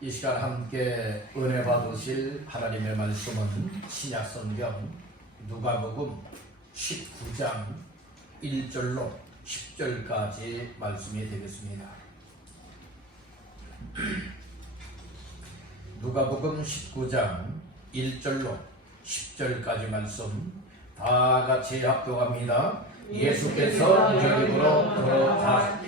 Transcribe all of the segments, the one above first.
이 시간 함께 은혜 받으실 하나님의 말씀은 신약성경 누가복음 19장 1절로 10절까지 말씀이 되겠습니다. 누가복음 19장 1절로 10절까지 말씀 다 같이 합독합니다. 예수께서 여리고로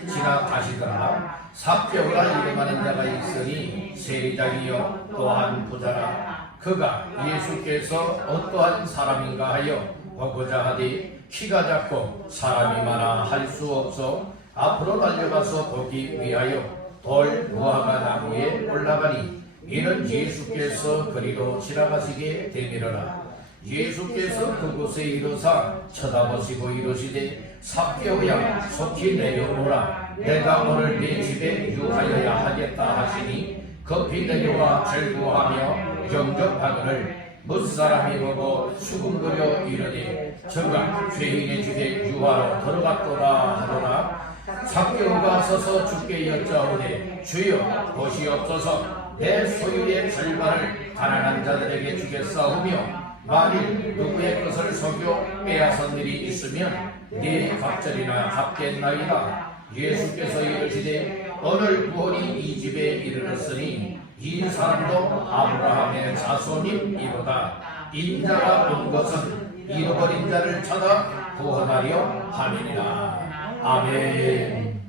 지나가시더라. 삽벽을 이름하는 자가 있으니 세리장이요 또한 부자라. 그가 예수께서 어떠한 사람인가 하여 보고자 하되 키가 작고 사람이 많아 할 수 없어 앞으로 달려가서 보기 위하여 돌 무화과 나무에 올라가니 이는 예수께서 그리로 지나가시게 되밀어라. 예수께서 그곳에 이르사 쳐다보시고 이르시되 삭개오야 속히 내려오라. 내가 오늘 네 집에 유하여야 하겠다 하시니 급히 내려와 절구하며 영접하거늘 뭇사람이 보고 수군거려 이르되 저가 죄인의 집에 유하러 들어갔도다 하더라. 삭개오가 서서 주께 여짜오되 주여 보시옵소서 내 소유의 절반을 가난한 자들에게 주겠사오며 만일 누구의 것을 속여 빼앗은 일이 있으면 네 갑절이나 갚겠나이다. 예수께서 이르시되 오늘 구원이 이 집에 이르렀으니 이 사람도 아브라함의 자손이니로다. 인자가 온 것은 잃어버린 자를 찾아 구원하려 함이니라. 아멘.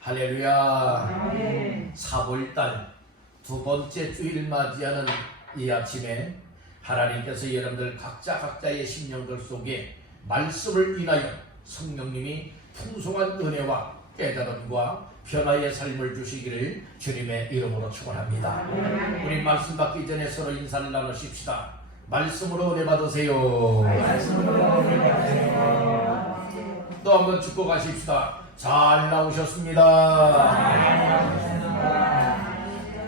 할렐루야. 사보일달 두 번째 주일 맞이하는 이 아침에 하나님께서 여러분들 각자의 심령들 속에 말씀을 인하여 성령님이 풍성한 은혜와 깨달음과 변화의 삶을 주시기를 주님의 이름으로 축원합니다. 우리 말씀 받기 전에 서로 인사를 나누십시다. 말씀으로 은혜 받으세요. 또 한번 축복 하십시다. 잘 나오셨습니다.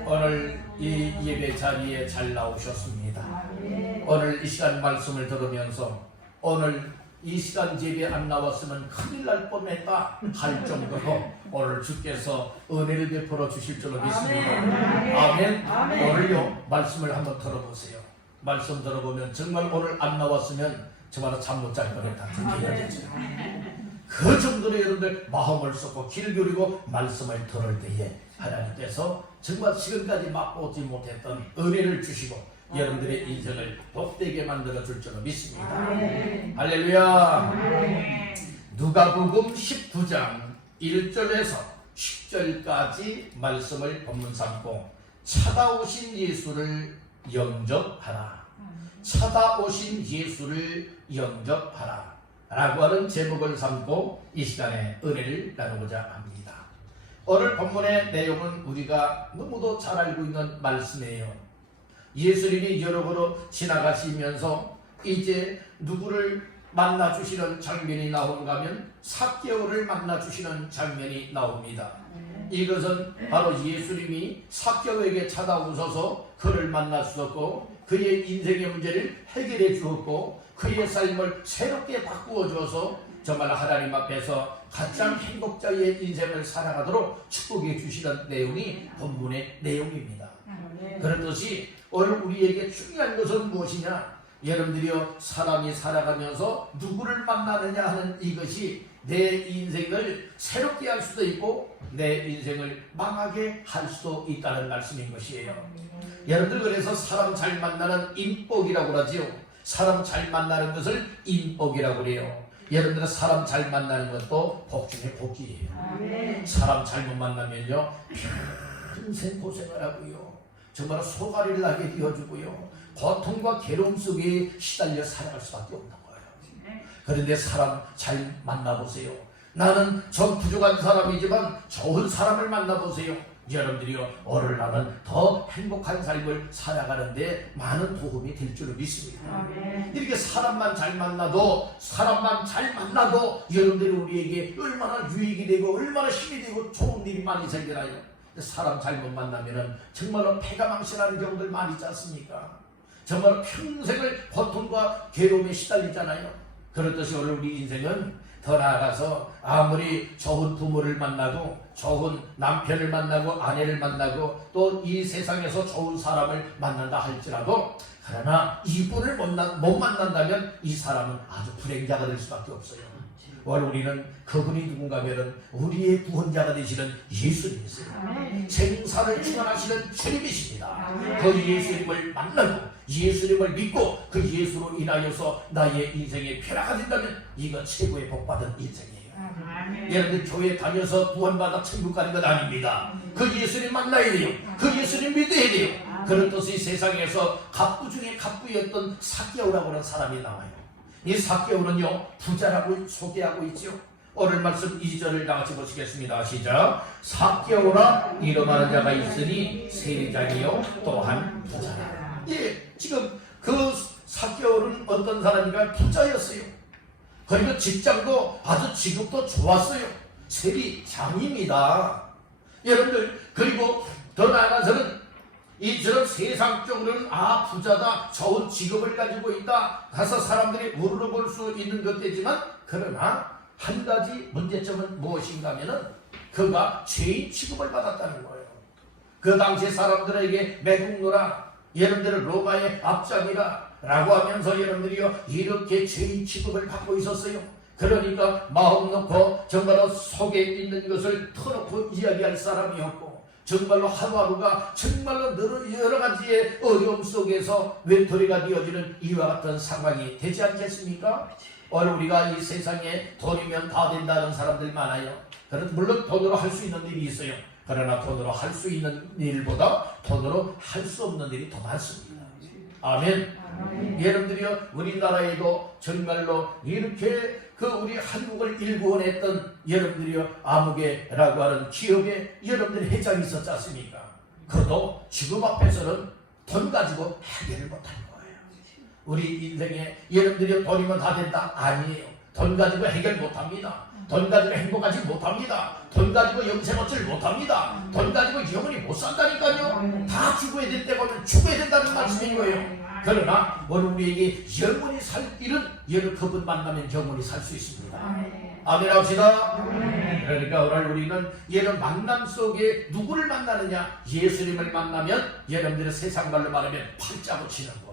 오늘 이 예배 자리에 잘 나오셨습니다. 오늘 이 시간 말씀을 들으면서 오늘 이 시간 예배 안 나왔으면 큰일 날 뻔했다 할 정도로 오늘 주께서 은혜를 베풀어 주실 줄로 믿습니다. 아멘. 오늘요 말씀을 한번 들어보세요. 말씀 들어보면 정말 오늘 안 나왔으면 정말 잠 못 잘 뻔했다. 그 정도로 여러분들 마음을 쏟고 귀를 기울이고 말씀을 들을 때에 하나님께서 정말 지금까지 맛보지 못했던 은혜를 주시고 여러분들의 인생을 복되게 만들어 줄 줄로 믿습니다. 할렐루야. 누가복음 19장 1절에서 10절까지 말씀을 본문 삼고 찾아오신 예수를 영접하라. 찾아오신 예수를 영접하라 라고 하는 제목을 삼고 이 시간에 은혜를 나누고자 합니다. 오늘 본문의 내용은 우리가 너무도 잘 알고 있는 말씀이에요. 예수님이 여러 곳으로 지나가시면서 이제 누구를 만나주시는 장면이 나오는가 하면 삭개오를 만나주시는 장면이 나옵니다. 이것은 바로 예수님이 삭개오에게 찾아오셔서 그를 만나주셨고 그의 인생의 문제를 해결해 주었고 그의 삶을 새롭게 바꾸어 주어서 정말 하나님 앞에서 가장 행복자의 인생을 살아가도록 축복해 주시는 내용이 본문의 내용입니다. 그렇듯이 오늘 우리에게 중요한 것은 무엇이냐? 여러분들이요 사람이 살아가면서 누구를 만나느냐 하는 이것이 내 인생을 새롭게 할 수도 있고 내 인생을 망하게 할 수도 있다는 말씀인 것이에요. 여러분들 그래서 사람 잘 만나는 인복이라고 하지요. 사람 잘 만나는 것을 인복이라고 그래요. 여러분들은 사람 잘 만나는 것도 복 중에 복이에요. 사람 잘못 만나면요 평생 고생을 하고요 정말 소가리를 나게 되어주고요 고통과 괴로움 속에 시달려 살아갈 수밖에 없는 거예요. 그런데 사람 잘 만나보세요. 나는 전 부족한 사람이지만 좋은 사람을 만나보세요. 여러분들이요 오늘 나는 더 행복한 삶을 살아가는데 많은 도움이 될 줄을 믿습니다. 이렇게 사람만 잘 만나도 여러분들이 우리에게 얼마나 유익이 되고 얼마나 힘이 되고 좋은 일이 많이 생겨나요. 사람 잘못 만나면은 정말로 패가 망신하는 경우들 많이 있지 않습니까? 정말 평생을 고통과 괴로움에 시달리잖아요. 그렇듯이 오늘 우리 인생은 더 나아가서 아무리 좋은 부모를 만나고 좋은 남편을 만나고 아내를 만나고 또 이 세상에서 좋은 사람을 만난다 할지라도 그러나 이분을 못 만난다면 이 사람은 아주 불행자가 될 수밖에 없어요. 오늘 우리는 그분이 누군가 하면은 우리의 구원자가 되시는 예수님이세요. 생사를 주관하시는 주님이십니다. 그 예수님을 만나고 예수님을 믿고 그 예수로 인하여서 나의 인생에 변화가 된다면 이거 최고의 복받은 인생이에요. 여러분들 교회 다녀서 구원받아 천국 가는 건 아닙니다. 그 예수님 만나야 돼요. 그 예수님 믿어야 돼요. 그런 뜻이 세상에서 갑부 중에 갑부였던 삭개오라고 하는 사람이 나와요. 이 삭개오는요 부자라고 소개하고 있죠. 오늘 말씀 2절을 다 같이 보시겠습니다. 시작. 삭개오라 이름하는 자가 있으니 세리장이요 또한 부자라. 예, 지금 그 삭개오는 어떤 사람인가? 부자였어요. 그리고 직장도 아주 직업도 좋았어요. 세리장입니다. 여러분들, 그리고 더 나아가서는 이처럼 세상적으로는 부자다, 좋은 직업을 가지고 있다 가서 사람들이 물어볼 수 있는 것이지만, 그러나 한 가지 문제점은 무엇인가 하면은 그가 죄인 취급을 받았다는 거예요. 그 당시 사람들에게 매국노라, 여러분들은 로마의 앞장이라 라고 하면서 여러분들이요 이렇게 죄인 취급을 받고 있었어요. 그러니까 마음 놓고 정말로 속에 있는 것을 터놓고 이야기할 사람이 없고, 정말로 하루하루가 정말로 여러 가지의 어려움 속에서 외톨이가 되어지는 이와 같은 상황이 되지 않겠습니까? 오늘 우리가 이 세상에 돈이면 다 된다는 사람들 많아요. 물론 돈으로 할 수 있는 일이 있어요. 그러나 돈으로 할 수 있는 일보다 돈으로 할 수 없는 일이 더 많습니다. 아멘. 여러분들이요 우리나라에도 정말로 이렇게 우리 한국을 일구원했던 여러분들이요 아무개라고 하는 기업에 여러분들 회장이 있었지 않습니까? 그도 직업 앞에서는 돈 가지고 해결을 못한 거예요. 우리 인생에 여러분들이 돈이면 다 된다? 아니에요. 돈 가지고 해결 못합니다. 돈 가지고 행복하지 못합니다. 돈 가지고 영생 얻지를 못합니다. 돈 가지고 영원히 못 산다니까요. 다 죽어야 될 때가 오면 죽어야 된다는 말씀인 거예요. 그러나 오늘 우리에게 영원히 살 길은 여러분 그분 만나면 영원히 살 수 있습니다. 아멘 합시다. 그러니까 오늘 우리는 여러분 만남 속에 누구를 만나느냐? 예수님을 만나면 여러분들의 세상 말로 말하면 팔자고 치는 거예요.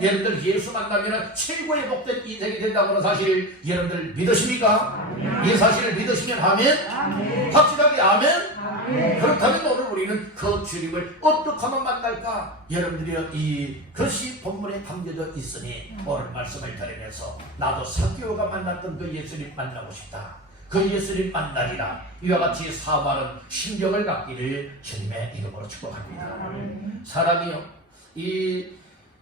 여러분들 예수 만나면 최고의 복된 인생이 된다고 하는 사실을 여러분들 믿으십니까? 이 사실을 믿으시면 아멘. 확실하게 아멘. 그렇다면 오늘 우리는 그 주님을 어떻게 하면 만날까? 여러분들이 이것이 본문에 담겨져 있으니 오늘 말씀을 드리면서 나도 삭개오가 만났던 그 예수님 만나고 싶다. 그 예수님 만나리라. 이와 같이 사모하는 심정을 갖기를 주님의 이름으로 축복합니다. 사람이요 이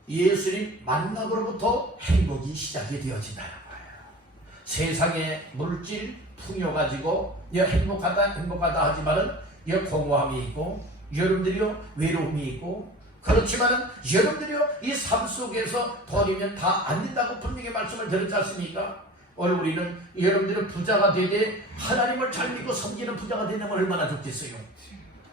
예수님 만남으로부터 행복이 시작이 되어진다는 거예요. 세상의 물질 풍요 가지고 행복하다 하지만은 공허함이 있고 여러분들이요 외로움이 있고, 그렇지만은 여러분들이요 이 삶 속에서 돈이면 다 안 된다고 분명히 말씀을 드렸지 않습니까? 오늘 우리는 여러분들은 부자가 되되 하나님을 잘 믿고 섬기는 부자가 되면 얼마나 좋겠어요.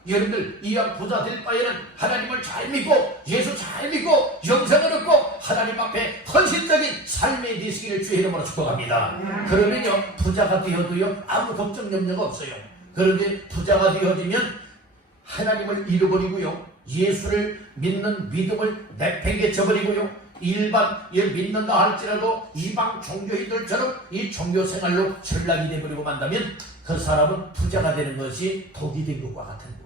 여러분들 이왕 부자 될 바에는 하나님을 잘 믿고 예수 잘 믿고 영생을 얻고 하나님 앞에 헌신적인 삶의 되시기를 주의 이름으로 축복합니다. 그러면요 부자가 되어도요 아무 걱정 염려가 없어요. 그런데 부자가 되어지면 하나님을 잃어버리고요 예수를 믿는 믿음을 내팽개쳐버리고요 일반 믿는다 할지라도 이방 종교인들처럼 이 종교 생활로 전락이 되어버리고 만다면 그 사람은 부자가 되는 것이 독이 된 것과 같은 거예요.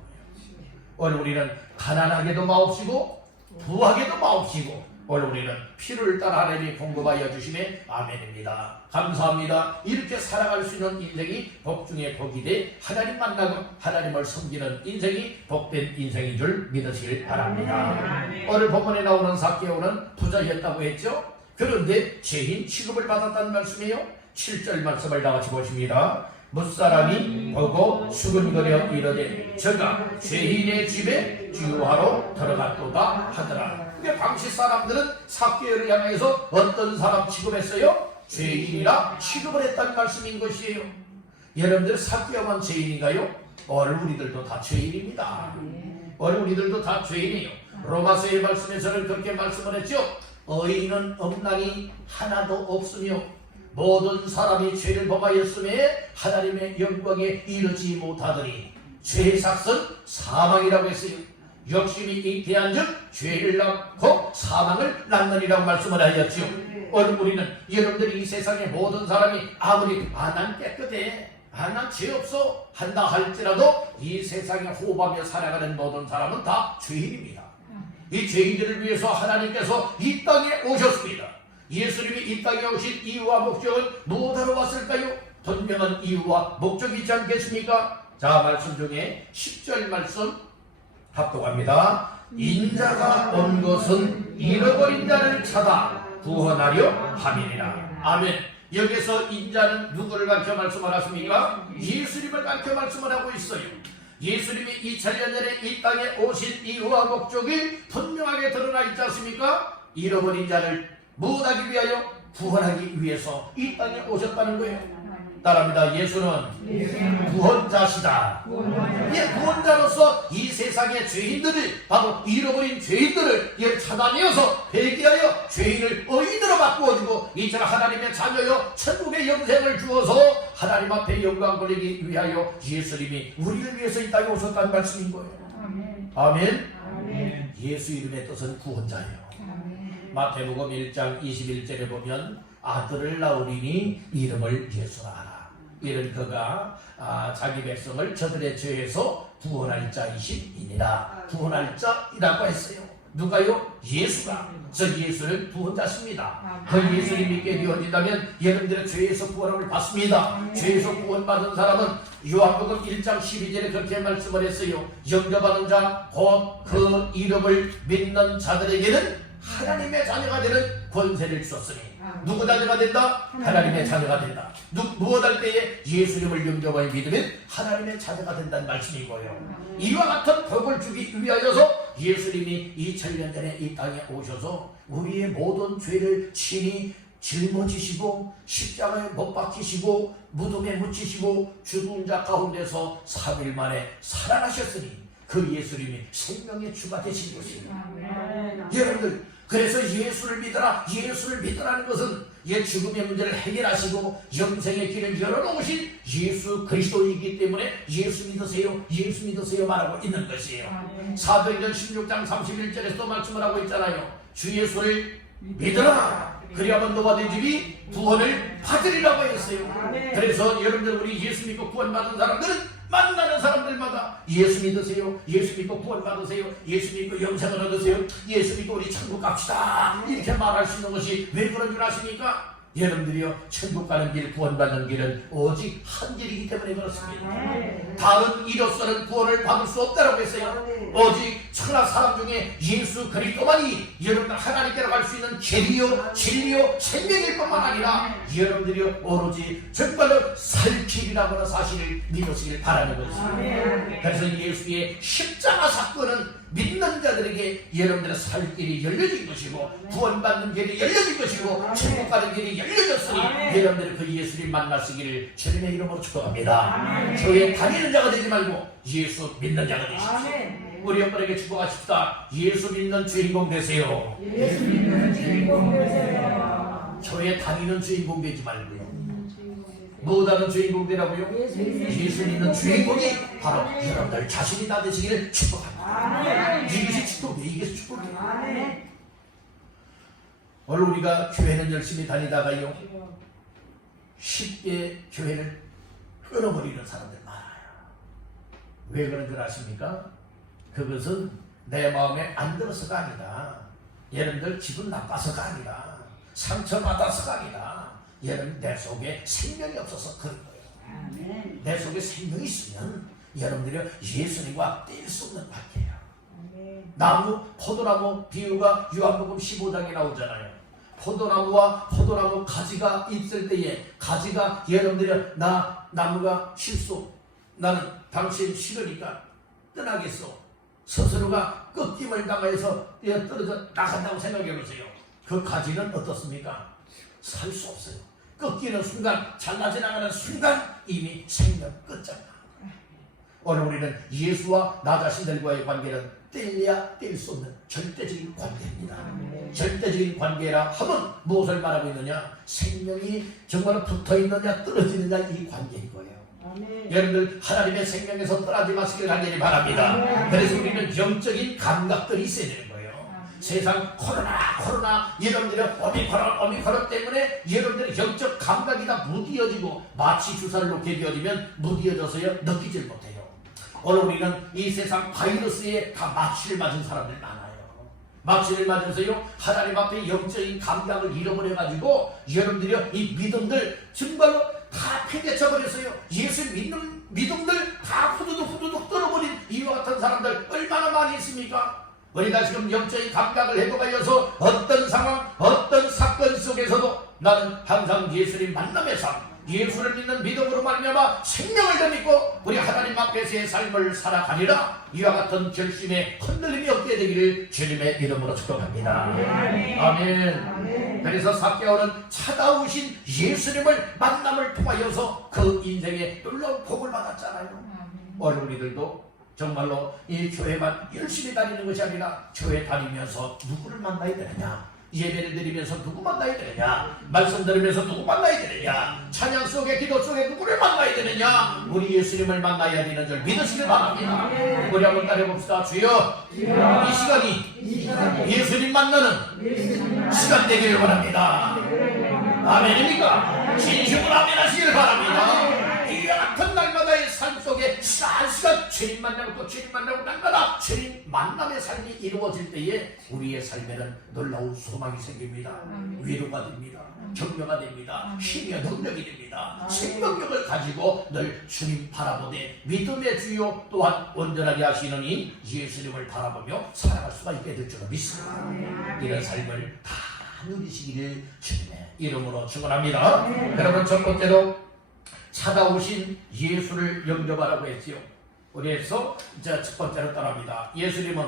오늘 우리는 가난하게도 마옵시고 부하게도 마옵시고 오늘 우리는 피를 따라 하나님이 공급하여 주심에 아멘입니다. 감사합니다. 이렇게 살아갈 수 있는 인생이 복 중에 복이 돼 하나님 만나고 하나님을 섬기는 인생이 복된 인생인 줄 믿으시길 바랍니다. 오늘 본문에 나오는 삭개오는 부자였다고 했죠. 그런데 죄인 취급을 받았다는 말씀이에요. 7절 말씀을 다 같이 보십니다. 무사람이 보고 수근거려 이르되 저가 죄인의 집에 주유하러 들어갔도다 하더라. 근데 당시 사람들은 삭개오를 향해서 어떤 사람 취급했어요? 죄인이라 취급을 했다는 말씀인 것이에요. 여러분들 삭개오만 죄인인가요? 오늘 우리들도 다 죄인입니다. 오늘 우리들도 다 죄인이에요. 로마서의 말씀에서는 그렇게 말씀을 했죠. 의인은 없나니 하나도 없으며 모든 사람이 죄를 범하였음에 하나님의 영광에 이르지 못하더니 죄의 삭은 사망이라고 했어요. 욕심이 잉태한 즉 죄를 낳고 사망을 낳느니라고 말씀을 하였죠. 오늘 우리는 여러분들이 이 세상의 모든 사람이 아무리 난 깨끗해, 난 죄 없어 한다 할지라도 이 세상에 호흡하며 살아가는 모든 사람은 다 죄인입니다. 이 죄인들을 위해서 하나님께서 이 땅에 오셨습니다. 예수님이 이 땅에 오신 이유와 목적은 무엇하러 왔을까요? 분명한 이유와 목적이 있지 않겠습니까? 자, 말씀 중에 10절 말씀 합독합니다. 인자가 온 것은 잃어버린 자를 찾아 구원하려 함이니라. 아멘. 여기서 인자는 누구를 가르쳐 말씀을 하십니까? 예수님을 가르쳐 말씀을 하고 있어요. 예수님이 2000년 전에 이 땅에 오신 이유와 목적이 분명하게 드러나 있지 않습니까? 잃어버린 자를 무엇하기 위하여? 구원하기 위해서 이 땅에 오셨다는 거예요. 따라합니다. 예수는 구원자시다. 구원자로서 이 세상의 죄인들을, 바로 잃어버린 죄인들을 찾아내어서 회개하여 죄인을 의인으로 바꾸어주고 이처럼 하나님의 자녀여 천국의 영생을 주어서 하나님 앞에 영광 돌리기 위하여 예수님이 우리를 위해서 이 땅에 오셨다는 말씀인 거예요. 아멘. 아멘. 예수 이름의 뜻은 구원자예요. 마태복음 1장 21절에 보면 아들을 낳으리니 이름을 예수라 하라. 이는 그가 자기 백성을 저들의 죄에서 구원할 자이심이니라. 구원할 자이라고 했어요. 누가요? 예수가. 저 예수는 구원자십니다. 그 예수를 믿게 되어진다면 여러분들의 죄에서 구원을 받습니다. 죄에서 구원받은 사람은 요한복음 1장 12절에 그렇게 말씀을 했어요. 영접받은 자 곧 그 이름을 믿는 자들에게는 하나님의 자녀가 되는 권세를 주었으니 누구 자녀가 된다? 하나님의 자녀가 된다. 무엇 할 때에 예수님을 영접하여 믿으면 하나님의 자녀가 된다는 말씀인 거예요. 이와 같은 복을 주기 위하여서 예수님이 2000년 전에 이 땅에 오셔서 우리의 모든 죄를 친히 짊어지시고 십자가에 못 박히시고 무덤에 묻히시고 죽은 자 가운데서 3일 만에 살아나셨으니 그 예수님이 생명의 주가 되신 것입니다. 여러분들, 그래서 예수를 믿어라. 예수를 믿으라는 것은 죽음의 문제를 해결하시고 영생의 길을 열어놓으신 예수 그리스도이기 때문에 예수 믿으세요, 예수 믿으세요 말하고 있는 것이에요. 사도행전 16장 31절에서 또 말씀을 하고 있잖아요. 주 예수를 믿어라. 그리하면 너와 네 집이 구원을 받으리라고 했어요. 그래서 여러분들, 우리 예수 믿고 구원받은 사람들은 만나는 사람들마다 예수 믿으세요, 예수 믿고 구원 받으세요, 예수 믿고 영생을 얻으세요, 예수 믿고 우리 천국 갑시다, 이렇게 말할 수 있는 것이 왜 그런 줄 아십니까? 여러분들이요, 천국 가는 길, 구원받는 길은 오직 한 길이기 때문에 그렇습니다. 다른 이로서는 구원을 받을 수 없다고 했어요. 오직 천하 사람 중에 예수 그리스도만이 여러분들 하나님께로 갈 수 있는 길이요, 진리요, 생명일 뿐만 아니라 여러분들이 오로지 정말로 살 길이라고 하는 사실을 믿으시길 바라는 것입니다. 그래서 예수의 십자가 사건은 믿는 자들에게 여러분들의 살 길이 열려진 것이고 구원받는 길이 열려진 것이고 천국 가는 길이 열려졌으니 여러분들이 그 예수를 만나시기를 주님의 이름으로 축복합니다. 교회 다니는 자가 되지 말고 예수 믿는 자가 되십시오. 우리 옆분에게 축복하십시다. 예수 믿는 주인공 되세요. 예수 믿는 주인공 되세요. 교회 다니는 주인공 되지 말고요. 뭐다는 주인공 되라고요? 예수 믿는 주인공이 바로 여러분들 자신이 다 되시기를 축복합니다. 이것이 축복이에요. 이것이 축복이에요. 오늘 우리가 교회는 열심히 다니다가요, 쉽게 교회를 끊어버리는 사람들 많아요. 왜 그런 줄 아십니까? 그것은 내 마음에 안 들어서가 아니라, 여러분들 기분 나빠서가 아니라, 상처받아서가 아니라, 여러분 내 속에 생명이 없어서 그런 거예요. 내 속에 생명이 있으면 여러분들이 예수님과 뗄 수 없는 관계예요. 나무, 포도나무 비유가 요한복음 15장에 나오잖아요. 포도나무와 포도나무 가지가 있을 때에 가지가 여러분들이 나무가 실수, 나는 당신 싫으니까 떠나겠어. 스스로가 꺾임을 당해서 떨어져 나간다고 생각해 보세요. 그 가지는 어떻습니까? 살 수 없어요. 꺾이는 순간, 잘라 지나가는 순간 이미 생명 끝장나. 오늘 우리는 예수와 나 자신들과의 관계는 뗄래야 뗄 수 없는 절대적인 관계입니다. 절대적인 관계라 하면 무엇을 말하고 있느냐? 생명이 정말 붙어있느냐 떨어지느냐 이 관계인 거예요. 여러분들 하나님의 생명에서 떠나지 마시길 간절히 바랍니다. 그래서 우리는 영적인 감각들이 있어야 되는 거예요. 세상 코로나 여러분들의 오미크론 때문에 여러분들의 영적 감각이 다 무디어지고 마취 주사를 놓게 되어지면 무디어져서요 느끼질 못해요. 오늘 우리는 이 세상 바이러스에 다 마취를 맞은 사람들 많아요. 마취를 맞으면서요 하나님 앞에 영적인 감각을 잃어버려가지고 여러분들이 이 믿음들 정말로 다 팽개쳐버렸어요. 예수 믿는 믿음들 다 후두둑 떨어버린 이와 같은 사람들 얼마나 많이 있습니까? 우리가 지금 영적인 감각을 회복하여서 어떤 상황 어떤 사건 속에서도 나는 항상 예수님 만남의 삶 예수를 믿는 믿음으로 말미암아 생명을 더 믿고 우리 하나님 앞에서의 삶을 살아가리라 이와 같은 결심에 흔들림이 없게 되기를 주님의 이름으로 축복합니다. 아멘. 그래서 삭개오는 찾아오신 예수님을 만남을 통하여서 그 인생에 놀라운 복을 받았잖아요. 오늘 우리들도 정말로 이 교회만 열심히 다니는 것이 아니라 교회 다니면서 누구를 만나야 되느냐, 예배를 드리면서 누구 만나야 되느냐, 말씀 들으면서 누구 만나야 되느냐, 찬양 속에 기도 속에 누구를 만나야 되느냐, 우리 예수님을 만나야 되는 줄 믿으시길 바랍니다. 우리 한번 따라해봅시다. 주여 이 시간이 예수님 만나는 시간 되기를 바랍니다. 아멘입니까? 진심으로 아멘 하시길 바랍니다. 이 같은 날마다의 삶 속에 시간 주님 만나고 또 주님 만나고 날마다 주님 만남의 삶이 이루어질 때에 우리의 삶에는 놀라운 소망이 생깁니다. 위로가 됩니다. 격려가 됩니다. 힘의 능력이 됩니다. 생명력을 가지고 늘 주님 바라보되 믿음의 주요 또한 온전하게 하시느니 예수님을 바라보며 살아갈 수가 있게 될 줄을 믿습니다. 이런 삶을 다 누리시기를 주님의 이름으로 축원합니다. 여러분 첫 번째로 찾아오신 예수를 영접하라고 했지요. 그래서 이제 첫 번째로 따라합니다. 예수님은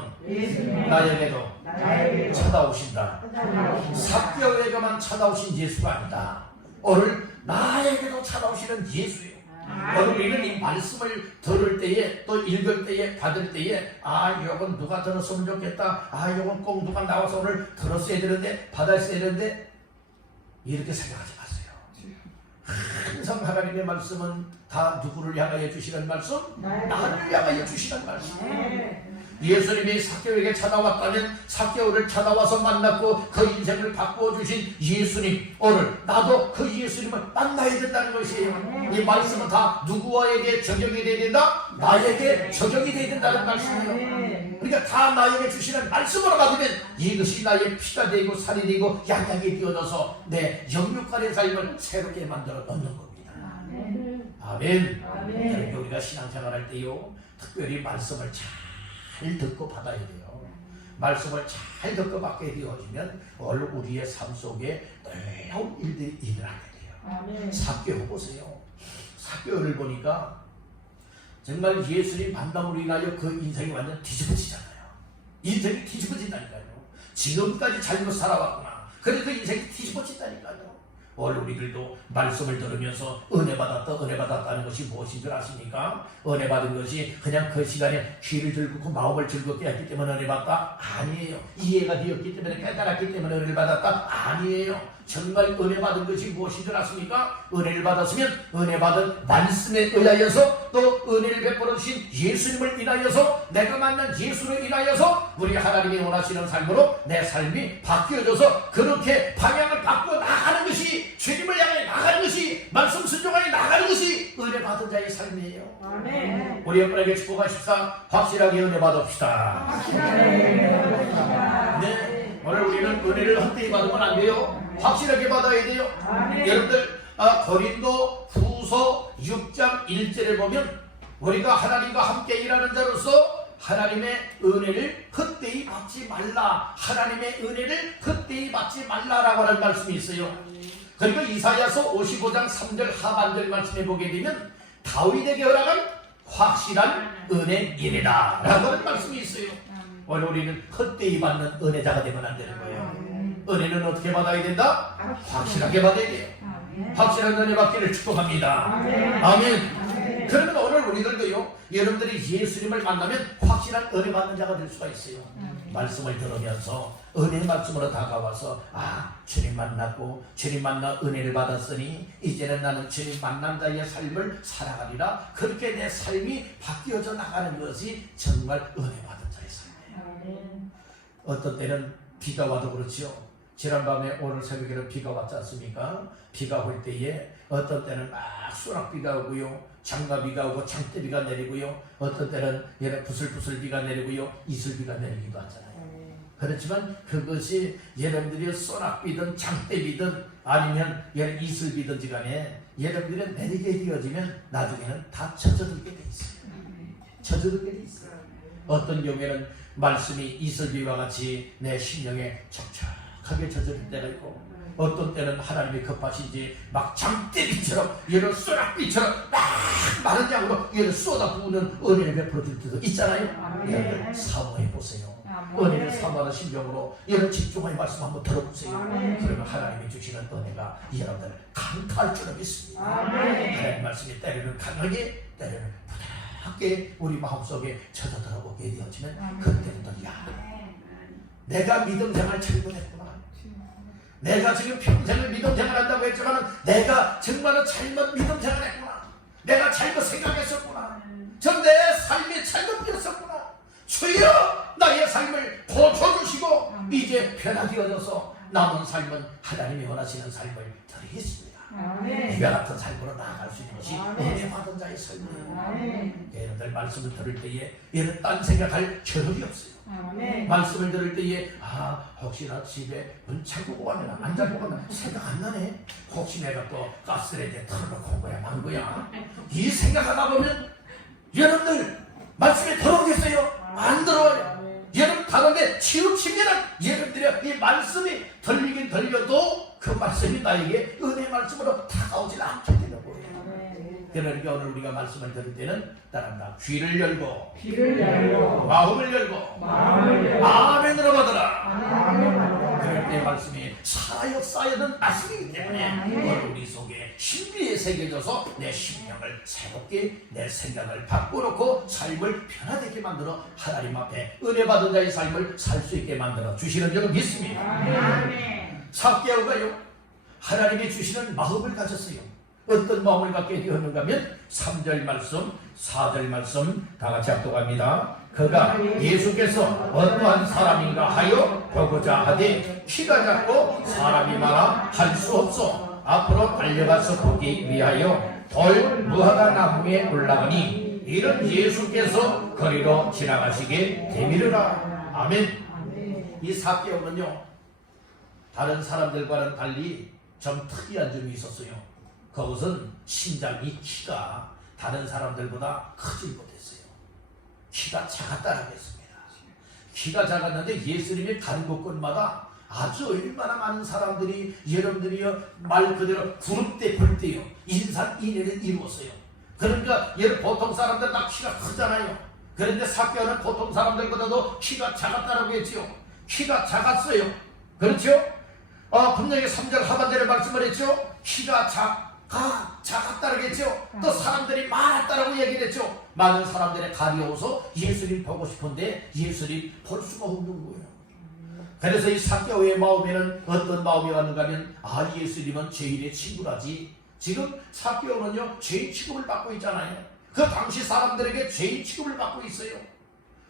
나에게도 찾아오신다. 삭개오에게만 찾아오신 예수가 아니다. 오늘 나에게도 찾아오시는 예수예요. 오늘 우리는 이 말씀을 들을 때에 또 읽을 때에 받을 때에 이건 누가 들었으면 좋겠다. 이건 꼭 누가 나와서 오늘 들었어야 되는데 받았어야 되는데 이렇게 생각하지 마세요. 항상 하나님의 말씀은 다 누구를 향하여 주시는 말씀? 나를 향하여 주시는 말씀. 예수님이 삭개오에게 찾아왔다면 삭개오를 찾아와서 만났고 그 인생을 바꾸어 주신 예수님, 오늘 나도 그 예수님을 만나야 된다는 것이에요. 이 말씀은 다 누구에게 적용이 되어야 된다? 나에게 적용이 되어야 된다는 말씀이에요. 그러니까 다 나에게 주시는 말씀으로 받으면 이것이 나의 피가 되고 살이 되고 양양이 되어져서 내 영육간의 삶을 새롭게 만들어 놓는 겁니다. 아멘. 그러니까 우리가 신앙생활할 때요 특별히 말씀을 잘 듣고 받아야 돼요. 말씀을 잘 듣고 받게 되어지면 오늘 우리의 삶 속에 놀라운 일들이 일어나게 돼요. 삭개오 보세요. 삭개오를 보니까 정말 예수님 만남으로 인하여 그 인생이 완전 뒤집어지잖아요. 인생이 뒤집어진다니까요. 지금까지 잘못 살아왔구나. 그래서 그 인생이 뒤집어진다니까요. 오늘 우리들도 말씀을 들으면서 은혜 받았다는 것이 무엇인 줄 아십니까? 은혜 받은 것이 그냥 그 시간에 귀를 즐겁고 마음을 즐겁게 했기 때문에 은혜 받았다? 아니에요. 이해가 되었기 때문에 깨달았기 때문에 은혜를 받았다? 아니에요. 정말 은혜 받은 것이 무엇인 줄 아십니까? 은혜를 받았으면 은혜 받은 말씀에 의하여서 또 은혜를 베풀어 주신 예수님을 인하여서 내가 만난 예수를 인하여서 우리 하나님이 원하시는 삶으로 내 삶이 바뀌어져서 그렇게 방향을 바꾸어 나가는 것이 주님을 향해 나가는 것이 말씀 순종하여 나가는 것이 은혜 받은 자의 삶이에요. 아멘. 우리 옆분에게 축복하십시다. 확실하게 은혜 받읍시다. 네. 오늘 우리는 은혜를 헛되이 받으면 안 돼요. 확실하게 받아야 돼요. 여러분들 고린도 후서 6장 1절에 보면 우리가 하나님과 함께 일하는 자로서 하나님의 은혜를 헛되이 받지 말라. 하나님의 은혜를 헛되이 받지 말라라고 하는 말씀이 있어요. 그리고 이사야서 55장 3절 하반절 말씀에 보게 되면 다윗에게 허락한 확실한 은혜이니라 라고 하는 말씀이 있어요. 오늘 우리는 헛되이 받는 은혜자가 되면 안 되는 거예요. 은혜는 어떻게 받아야 된다? 확실하게 받아야 돼요. 확실한 은혜 받기를 축복합니다. 아멘. 그러면 오늘 우리들도요, 여러분들이 예수님을 만나면 확실한 은혜 받는 자가 될 수가 있어요. 말씀을 들으면서 은혜의 말씀으로 다가와서 주님 만났고 주님 만나 은혜를 받았으니 이제는 나는 주님 만난 자의 삶을 살아가리라. 그렇게 내 삶이 바뀌어져 나가는 것이 정말 은혜 받은 자의 삶이에요. 어떤 때는 비가 와도 그렇지요. 지난밤에 오늘 새벽에는 비가 왔지 않습니까? 비가 올 때에 어떤 때는 막 소낙비가 오고요, 장마비가 오고 장대비가 내리고요, 어떤 때는 부슬부슬비가 내리고요, 이슬비가 내리기도 하잖아요. 그렇지만 그것이 여러분들이 소낙비든 장대비든 아니면 이슬비든지 간에 여러분들이 내리게 되어지면 나중에는 다 젖어들게 돼 있어요. 젖어들게 돼 있어요. 어떤 경우에는 말씀이 이슬비와 같이 내 심령에 촉촉하게 젖어들 때가 있고, 어떤 때는 하나님이 급하신지 막 장대비처럼 이런 소낙비처럼 막 마른 양으로 이를 쏟아부으는 은혜를 베풀어 줄 때도 있잖아요. 여러분 사모해 보세요. 은혜를 사모하는 심정으로 여러분 집중하여 말씀 한번 들어보세요. 그러면 하나님이 주시는 은혜가 여러분들 강타할 줄을 믿습니다. 하나님 말씀이 때로는 강하게 때로는 부드럽게 우리 마음속에 젖어 들어오게 되어지면 그때부터 내가 믿음 생활 잘못했구나, 내가 지금 평생을 믿음 생활한다고 했지만 내가 정말로 잘못 믿음 생활했구나, 내가 잘못 생각했었구나, 전 내 삶이 잘못되었었구나, 주여 나의 삶을 고쳐주시고 이제 변화되어져서 남은 삶은 하나님이 원하시는 삶을 드리겠습니다. 이와 같은 삶으로 나아갈 수 있는 것이 은혜 받은 자의 삶이에요. 여러분들 말씀을 들을 때에 이런 딴 생각할 겨를이 없어요. 말씀을 들을 때에 혹시나 집에 문 잠그고 가면 안 잠그고 가면 생각 안 나네, 혹시 내가 또 가스레인지에 털어놓고 온 거야 만 거야, 이 생각하다 보면 여러분들 말씀에 들어오겠어요? 안 들어와요. 여러분 다른데 치우치면 여러분들이 이 말씀이 들리긴 들려도 그 말씀이 나에게 은혜 말씀으로 다가오질 않게 되는 거예요. 그러니까 오늘 우리가 말씀을 들을 때는 따라합니다. 귀를 열고 마음을 열고 아멘으로 받으라. 그럴 때 말씀이 살아 쌓여든 말씀이기 때문에 오늘 우리 속에 신비에 새겨져서 내 심령을 새롭게 내 생각을 바꿔놓고 삶을 변화되게 만들어 하나님 앞에 은혜 받은 자의 삶을 살 수 있게 만들어 주시는 줄 믿습니다. 삭개오가요, 하나님이 주시는 마음을 가졌어요. 어떤 마음을 갖게 되었는가 하면 3절 말씀 4절 말씀 다 같이 합독합니다. 그가 예수께서 어떠한 사람인가 하여 보고자 하되 키가 작고 사람이 많아 할 수 없어 앞으로 달려가서 보기 위하여 돌 무화과 나무에 올라가니 이런 예수께서 거리로 지나가시게 되미르라. 아멘. 이 삭개오는요 다른 사람들과는 달리 좀 특이한 점이 있었어요. 그것은 신장이 키가 다른 사람들보다 크지 못했어요. 키가 작았다라고 했습니다. 키가 작았는데 예수님이 가는 곳곳마다 아주 얼마나 많은 사람들이 여러분들이요 말 그대로 구름대 불대요 인산인해를 이루었어요. 그러니까 여러분 보통 사람들 다 키가 크잖아요. 그런데 삭개오는 보통 사람들보다도 키가 작았다라고 했죠. 키가 작았어요. 그렇죠? 분명히 3절 하반절에 말씀을 했죠. 키가 작았다라고 했죠. 또 사람들이 많았다라고 얘기를 했죠. 많은 사람들이 가려워서 예수님 보고 싶은데 예수님 볼 수가 없는 거예요. 그래서 이 삭개오의 마음에는 어떤 마음이 왔는가 하면 예수님은 죄인의 친구라지. 지금 삭개오는요 죄인 취급을 받고 있잖아요. 그 당시 사람들에게 죄인 취급을 받고 있어요.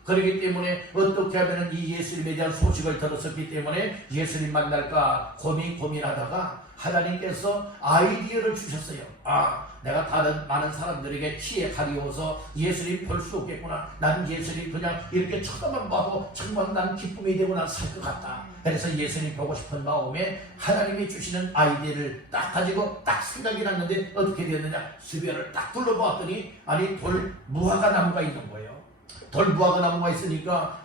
그렇기 때문에 어떻게 하면 이 예수님에 대한 소식을 들었었기 때문에 예수님 만날까 고민하다가 하나님께서 아이디어를 주셨어요. 내가 다른 많은 사람들에게 키에 가리워서 예수님 볼 수 없겠구나. 난 예수님 그냥 이렇게 쳐다만 봐도 정말 난 기쁨이 되고 난 살 것 같다. 그래서 예수님 보고 싶은 마음에 하나님이 주시는 아이디어를 딱 가지고 딱 생각이 났는데 어떻게 되었느냐. 주변을 딱 둘러보았더니 돌 무화과 나무가 있는 거예요. 돌 무화과 나무가 있으니까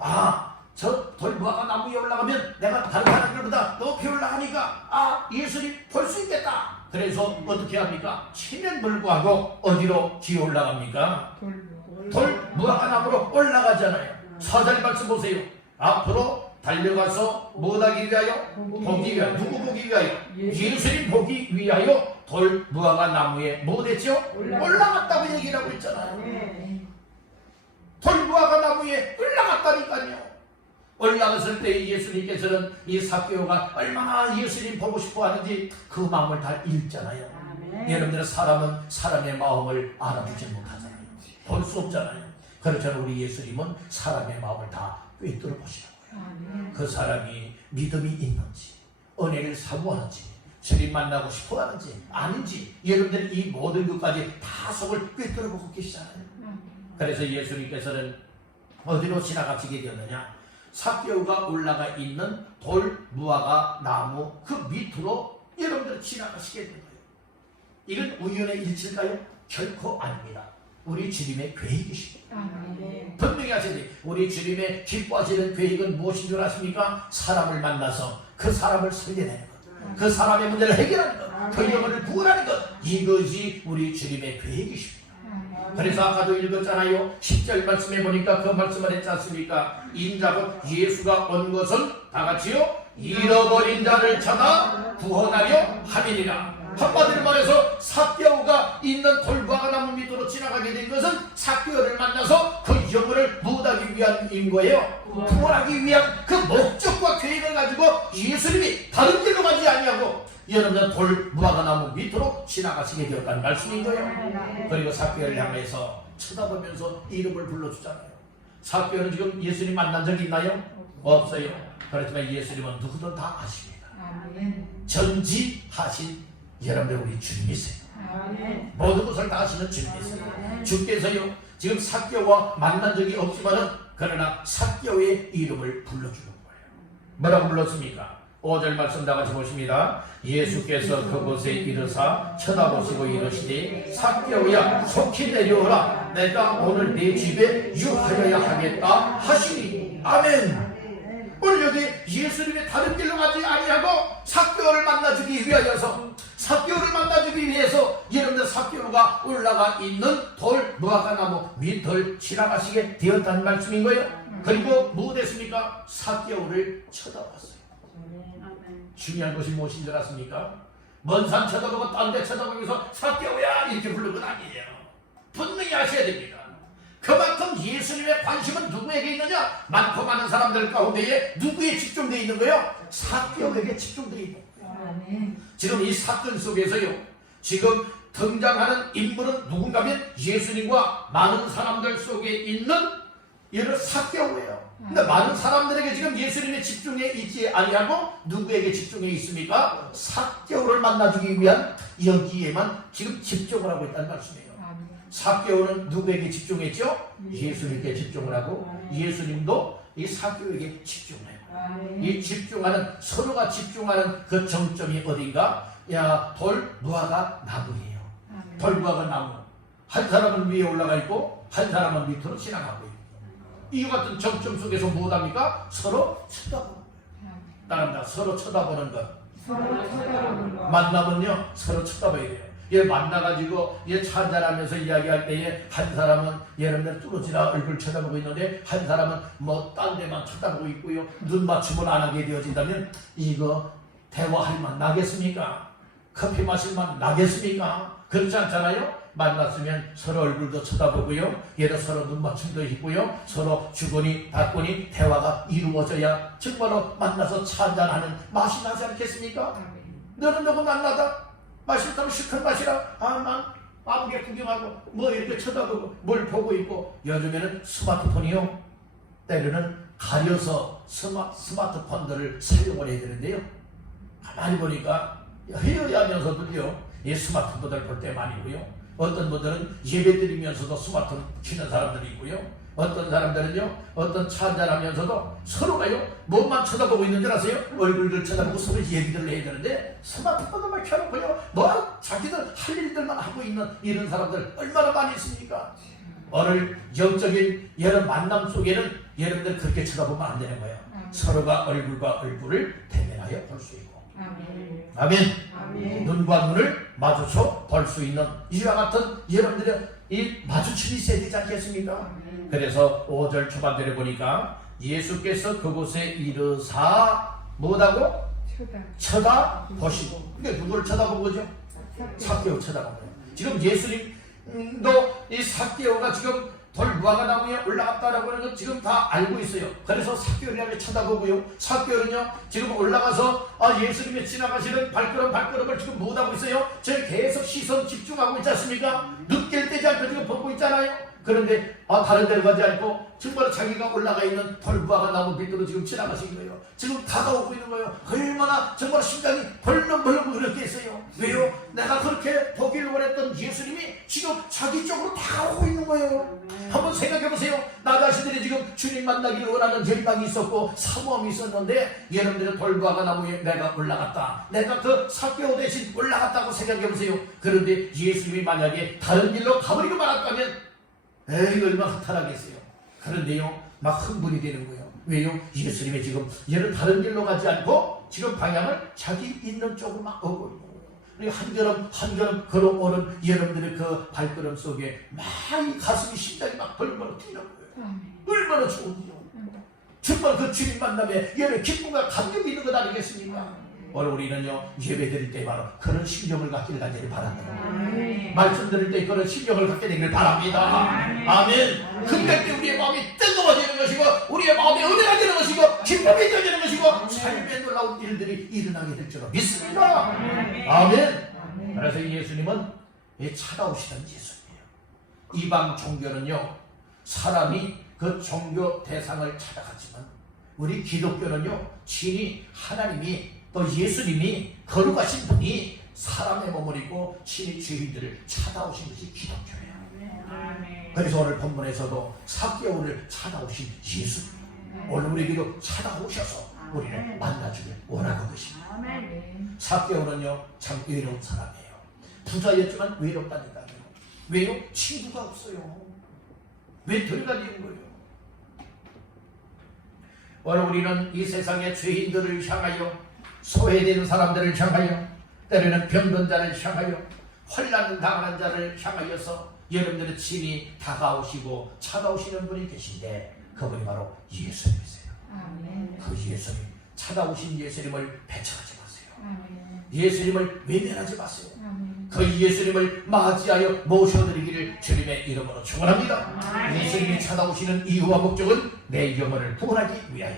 저 돌 무화과 나무에 올라가면 내가 다른 사람들보다 높이 올라가니까 예수님 볼 수 있겠다. 그래서 어떻게 합니까? 치면 불구하고 어디로 기어 올라갑니까? 돌 무화과 나무로 올라가잖아요. 4절 말씀 보세요. 앞으로 달려가서 뭐 하기 위하여? 보기 위하여. 누구 보기 위하여? 예수님 보기 위하여 돌 무화과 나무에 뭐 됐죠? 올라갔다고 얘기를 하고 있잖아요. 돌 무화과 나무에 올라갔다니까요. 올라갔을 때 예수님께서는 이 삭개오가 얼마나 예수님 보고 싶어 하는지 그 마음을 다 읽잖아요. 여러분들은 사람은 사람의 마음을 알아보지 못하잖아요. 볼 수 없잖아요. 그렇잖아요. 우리 예수님은 사람의 마음을 다 꿰뚫어 보시라고요. 그 사람이 믿음이 있는지, 은혜를 사모하는지, 주님 만나고 싶어 하는지, 아닌지, 여러분들은 이 모든 것까지 다 속을 꿰뚫어 보고 계시잖아요. 그래서 예수님께서는 어디로 지나가시게 되었느냐? 삭개오가 올라가 있는 돌 무화과 나무 그 밑으로 여러분들 지나가시게 된 거예요. 이건 우연의 일치일까요? 결코 아닙니다. 우리 주님의 계획이십니다. 분명히 하셔야 돼요. 우리 주님의 기뻐하시는 계획은 무엇인 줄 아십니까? 사람을 만나서 그 사람을 살려내는 것, 그 사람의 문제를 해결하는 것, 그 영혼을 구원하는 것, 이것이 우리 주님의 계획이십니다. 그래서 아까도 읽었잖아요. 10절 말씀해 보니까 그 말씀을 했지 않습니까? 인자곧 예수가 온 것은 다 같이요, 잃어버린 자를 찾아 구원하려 함이니라. 한마디로 말해서 삭개오가 있는 돌무화과 나무 밑으로 지나가게 된 것은 삭개오를 만나서 그 영혼을 구원하기 위함인 거예요. 구원하기 위한 그 목적과 계획을 가지고 예수님이 다른 길로 가지 아니하고 여러분은 돌무화과 나무 밑으로 지나가시게 되었다는 말씀인 거예요. 그리고 삭개오를 향해서 쳐다보면서 이름을 불러주잖아요. 삭개오는 지금 예수님 만난 적이 있나요? 없어요. 그렇지만 예수님은 누구든 다 아십니다. 전지하신 여러분들 우리 주님이세요. 모든 것을 다 아시는 주님이세요. 주께서요 지금 삭개오와 만난 적이 없지만은 그러나 삭개오의 이름을 불러주는 거예요. 뭐라고 불렀습니까? 5절 말씀 다 같이 보십니다. 예수께서 그곳에 이르사 쳐다보시고 이르시되 삭개오야 속히 내려오라. 내가 오늘 네 집에 유하여야 하겠다 하시니. 아멘. 오늘 여기 예수님의 다른 길로 가지 아니하고 삭개오를 만나주기 위하여서, 삭개오를 만나주기 위해서 여러분들 삭개오가 올라가 있는 돌 무화과 나무 밑을 지나가시게 되었다는 말씀인 거예요. 그리고 뭐 됐습니까? 삭개오를 쳐다봤어요. 중요한 것이 무엇인 줄 아십니까? 먼 산 쳐다보고 딴 데 쳐다보면서 삭개오야 이렇게 부르는 건 아니에요. 분명히 아셔야 됩니다. 그만큼 예수님의 관심은 누구에게 있느냐? 많고 많은 사람들 가운데에 누구에 집중되어 있는 거예요? 삭개오에게 집중되어 있는 거예요. 지금 이 사건 속에서요, 지금 등장하는 인물은 누군가면 예수님과 많은 사람들 속에 있는 이런 삭개오예요. 근데 많은 사람들에게 지금 예수님의 집중에 있지 아니하고 누구에게 집중해 있습니까? 삭개오를 만나주기 위한 여기에만 지금 집중을 하고 있다는 말씀이에요. 삭개오는 누구에게 집중했죠? 예수님께 집중을 하고 예수님도 이 삭개오에게 집중을 해요. 이 집중하는, 서로가 집중하는 그 정점이 어딘가? 야, 돌 무화과 나무예요. 돌 무화과 나무. 한 사람은 위에 올라가 있고 한 사람은 밑으로 지나가고 있고, 이 같은 정점 속에서 무엇합니까? 서로 쳐다보는 거예요. 따라합니다. 서로 쳐다보는 것. 만나면요 서로 쳐다봐야 돼요. 얘 만나가지고 얘 차 한잔하면서 이야기할 때에 한 사람은 여러분들 뚫어지나 얼굴 쳐다보고 있는데 한 사람은 뭐 딴 데만 쳐다보고 있고요. 눈 맞춤을 안 하게 되어진다면 이거 대화할 만 나겠습니까? 커피 마실 만 나겠습니까? 그렇지 않잖아요? 만났으면 서로 얼굴도 쳐다보고요. 얘도 서로 눈 맞춤도 있고요. 서로 주거니 닫거니 대화가 이루어져야 정말로 만나서 차 한잔하는 맛이 나지 않겠습니까? 너는 누구 만나다? 마실다면 실컷 마시라. 난 아무개 구경하고 뭐 이렇게 쳐다보고 뭘 보고 있고. 요즘에는 스마트폰이요, 때로는 가려서 스마트폰들을 사용을 해야 되는데요, 가만히 보니까 헤어야하면서도요 이 스마트폰들 볼 때 많이고요. 어떤 분들은 예배 드리면서도 스마트폰 치는 사람들이 있고요. 어떤 사람들은요, 어떤 차 한잔하면서도 서로가요 뭐만 쳐다보고 있는 줄 아세요? 얼굴들 쳐다보고 서로 얘기들을 해야 되는데 스마트폰을 켜놓고요 뭐 자기들 할 일들만 하고 있는 이런 사람들 얼마나 많이 있습니까? 오늘 영적인 여러 만남 속에는 여러분들 그렇게 쳐다보면 안 되는 거예요. 서로가 얼굴과 얼굴을 대면하여 볼 수 있고. 아멘. 눈과 눈을 마주쳐 볼 수 있는 이와 같은 여러분들의 이 마주침이 있어야 되지 않겠습니까? 그래서 5절 초반절에 보니까 예수께서 그곳에 이르사 뭐라고? 쳐다보시고. 그게 누구를 쳐다본 거죠? 삭개오 쳐다본 거예요. 지금 예수님도 이 삭개오가 지금 돌무화과 나무에 올라갔다라고 하는 건 지금 다 알고 있어요. 그래서 삭개오를 쳐다보고요. 삭개오는요 지금 올라가서 예수님이 지나가시는 발걸음을 지금 못하고 있어요. 저를 계속 시선 집중하고 있지 않습니까? 눈길 떼지 않고 지금 보고 있잖아요. 그런데 다른 데로 가지 않고 정말 자기가 올라가 있는 돌무화과 나무 밑으로 지금 지나가신 거예요. 지금 다가오고 있는 거예요. 얼마나 정말 심장이 벌렁벌렁 그렇겠어요. 왜요? 내가 그렇게 보기를 원했던 예수님이 지금 자기 쪽으로 다가오고 있는 거예요. 한번 생각해 보세요. 나 자신들이 지금 주님 만나기를 원하는 열망이 있었고 사모함이 있었는데 여러분들의 돌무화과 나무에 내가 올라갔다. 내가 그 삭개오 대신 올라갔다고 생각해 보세요. 그런데 예수님이 만약에 다른 길로 가버리고 말았다면 에이 얼마나 허탈하겠어요. 그런데요 막 흥분이 되는 거예요. 왜요? 예수님이 지금 얘는 다른 길로 가지 않고 지금 방향을 자기 있는 쪽으로 막 오고 있는 거예요. 그리고 한 걸음 한 걸음 걸어오는 여러분들의 그 발걸음 속에 막 이 가슴이 심장이 막 벌벌 뛰는 거예요. 얼마나 좋은지요. 정말 그 주님 만남에 여러분의 기쁨과 감격이 있는 것 아니겠습니까? 오늘 우리는요 예배 드릴 때 바로 그런 심정을 갖기를 간절히 바랍니다. 말씀 드릴 때 그런 심정을 갖게 되기를 바랍니다. 아멘. 그때 우리의 마음이 뜨거워지는 것이고 우리의 마음이 은혜가 되는 것이고 기쁨이 되는 것이고 삶에 놀라운 일들이 일어나게 될 줄로 믿습니다. 아멘. 그래서 예수님은 찾아오시던 예수님이에요. 이방 종교는요 사람이 그 종교 대상을 찾아갔지만 우리 기독교는요 친히 하나님이 또 예수님이 거룩하신 분이 사람의 몸을 입고 친히 죄인들을 찾아오신 것이 기독교예요. 그래서 오늘 본문에서도 삭개오를 찾아오신 예수님 오늘 우리에게도 찾아오셔서 우리를 만나주길 원하는 것입니다. 삭개오는요 참 외로운 사람이에요. 부자였지만 외롭다니까요. 왜요? 친구가 없어요. 왜 들어가는 거예요? 오늘 우리는 이 세상의 죄인들을 향하여 소외되는 사람들을 향하여 때로는 병든 자를 향하여 환난 당하는 자를 향하여서 여러분들의 친히 다가오시고 찾아오시는 분이 계신데 그분이 바로 예수님이세요. 그 예수님 찾아오신 예수님을 배척하지 마세요. 예수님을 외면하지 마세요. 그 예수님을 맞이하여 모셔드리기를 주님의 이름으로 축원합니다. 예수님이 찾아오시는 이유와 목적은 내 영혼을 구원하기 위하여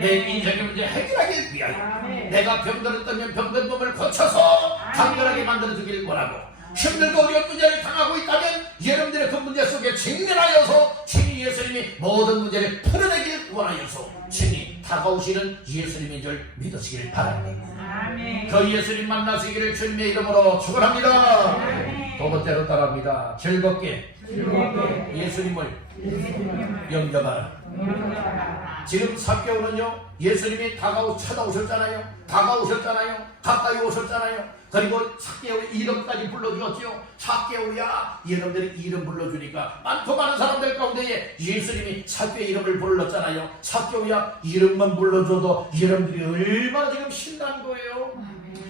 내 인생의 문제 해결하기 위하여 내가 병들었다면 병든 몸을 고쳐서 강건하게 만들어주길 원하고 힘들고 어려운 문제를 당하고 있다면 여러분들의 그 문제 속에 직면하여서 친히 예수님이 모든 문제를 풀어내길 원하여서 친히 다가오시는 예수님인 줄 믿으시길 바랍니다. 그 예수님 만나시기를 주님의 이름으로 축원합니다. 두 번째로 따라합니다. 즐겁게 예수님을 영접하라. 지금 삭개오는요 예수님이 찾아오셨잖아요. 가까이 오셨잖아요. 그리고 삭개오의 이름까지 불러주었죠. 삭개오야 여러분들이 이름 불러주니까 많고 많은 사람들 가운데에 예수님이 삭개오의 이름을 불렀잖아요. 삭개오야 이름만 불러줘도 여러분들이 얼마나 지금 신난 거예요.